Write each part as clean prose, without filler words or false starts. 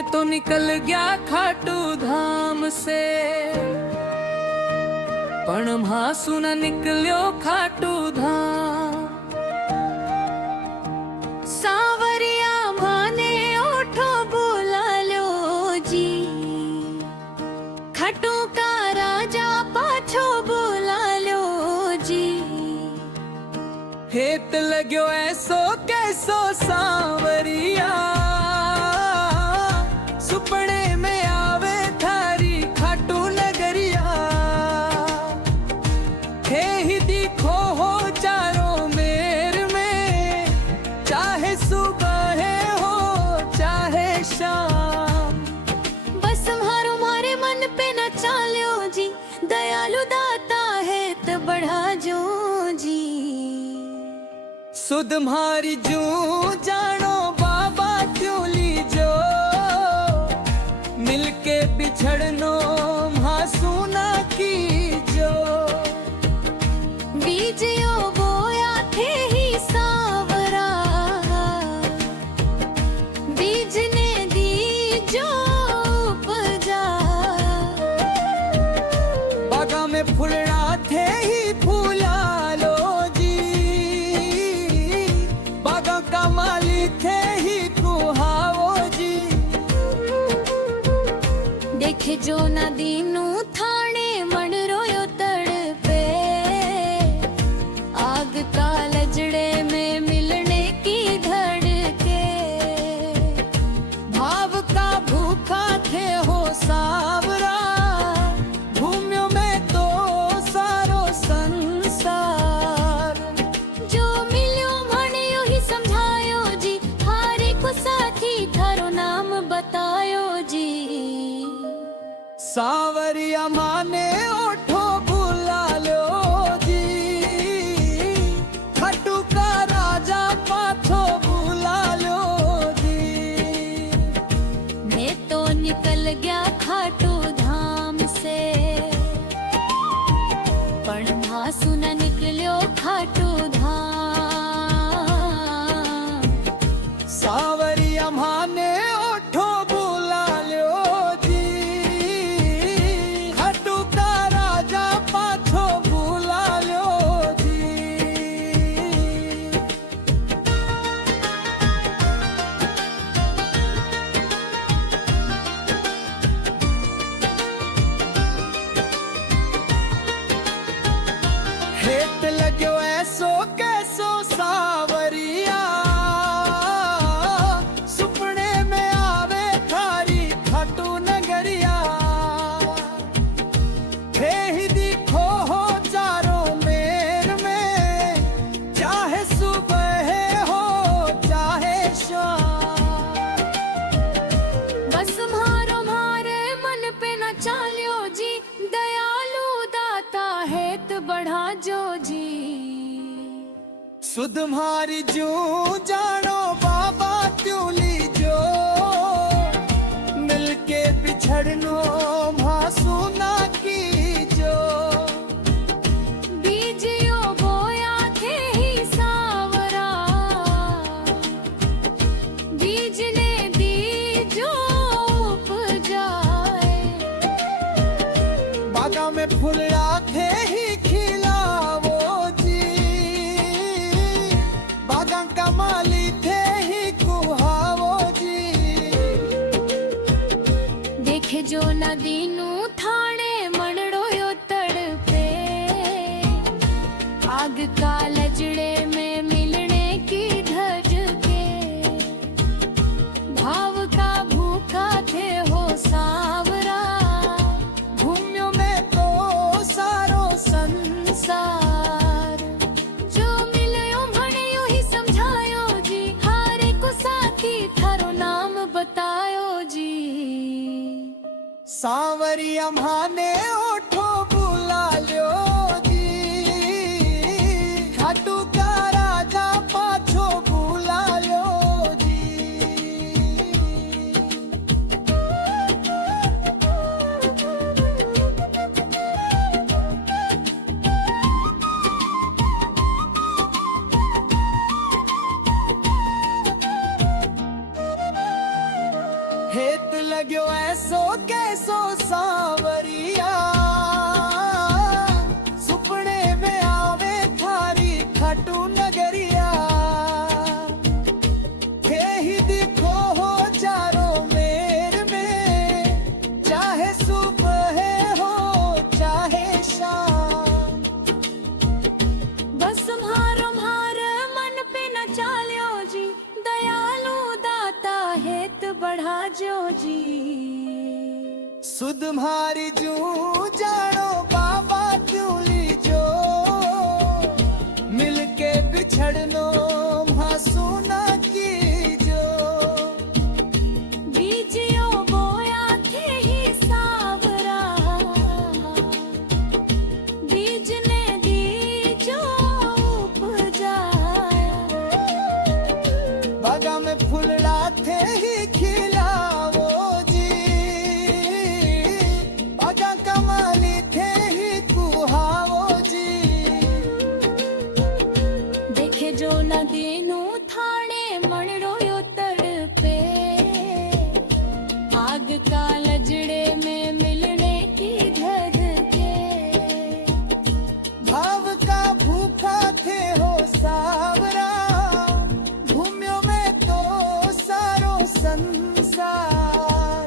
मैं तो निकल गया खाटू धाम से, पण म्हासू न निकल्यो खाटू धाम। सावरिया माने ओठो बोला लो जी, खाटू का राजा पाछो बोला लो जी। हेत लग्यो ऐसो कैसो सांवरिया, सुपने में आवे थारी खाटू नगरिया। हे ही दिखो हो चारों मेर में, चाहे सुबह हो चाहे शाम। बस मारो मारे मन पे न चाल्यो जी, दयालु दाता है तो बढ़ा जो जी। सुध मारी जू जानो बाबा त्यों लीजो, मिलके बिछड़नो म्हासू ना कीजो। बीज यो बोया थे ही सावरा, बीज ने दी जो उपजा। बागा में फुलड़ा थे ही फूला लो जी, बागा का माली थे ही कुहावो जी। देखे जो ना दीनू थाने मन रोयो तड़पे, आग का लजड़े में मिलने की धड़के। भाव का भूखा थे हो सावरा, भूमियों में तो सारो संसार। जो मिलियो मन यो ही समझायो जी, हारे को साथी थारो नाम बतायो जी। सावरिया माने ओठो बुला लो जी, खाटू का राजा पाछो बुला लो जी। मैं तो निकल गया खाटू धाम से, पण म्हासू न निकल्यो खाटू धाम। सावरिया माने ओठो बुला लो जी, खाटू का राजा पाछो बुला लो जी। हेत लग्यो ऐसो कैसो सांवरिया, सुपने में आवे थारी खाटू नगरिया। हे ही दिखो हो चारों मेर में, चाहे सुबह हो चाहे शाम। बस मारो मारे मन पे न चाल्यो जी, दयालु दाता है तो बढ़ा जो जी। सुध मारी जू जानो बाबा त्यों लीजो, मिलके बिछड़नो म्हासू ना कीजो। बीज यो बोया थे ही सावरा, बीज ने दी जो उपजाए। बागा में फुलड़ा थे ही खिलावो जी, बागा का माली थे ही कुहावो जी। देखे जो न दीनू थाने मन रोयो तड़पे, आग का लजड़े में मिलने की धड़के। भाव का भूखा थे हो सावरा, भूमियों में तो सारो संसार। जो मिलयो भणियो ही समझायो जी, हारे को साथी थारो नाम बतायो जी। सांवरिया माने ओठो बुला लो जी, खाटू का राजा पाछो बुला लो जी। हेत लग्यो ऐसो कैसो सांवरिया, सुपने में आवे थारी खाटू नगरिया। थे ही दिखो हो चारों मेर में, चाहे सुबह हो चाहे शाम। बस म्हारो म्हार मन पे न चाल्यो जी, दयालु दाता हेत बढ़ा जो जी। सुध म्हारी जू जानो बाबा क्यों लीजो, मिलके बिछड़नो म्हासू ना कीजो। बीजियो बोया थे ही सावरा, बीज ने दीजो उपजाया। बागा में फुलड़ा थे ही खिलावो जी, बागा कमाली थे ही कुहावो जी। देखे जो न देनु थाने मणरो यो तड़पे, आग का लजड़े में मिलने की घर के। भाव का भूखा थे हो सावरा, घूम्यो में तो सारो संसार।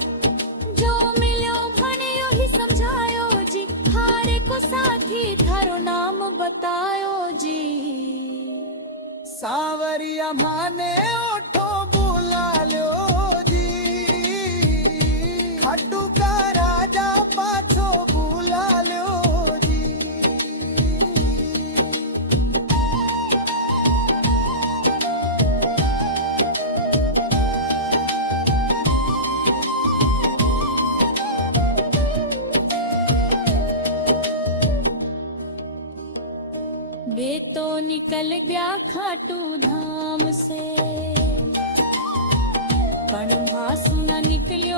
जो मिलो भणियो ही समझायो जी, हारे को साथी थारो नाम बतायो जी। सांवरिया माने ओठो बुला लो जी, खाटू का राजा पाछो बुला लो जी। बे तो निकल गया खाटू धाम से, पण मासू न निकलियो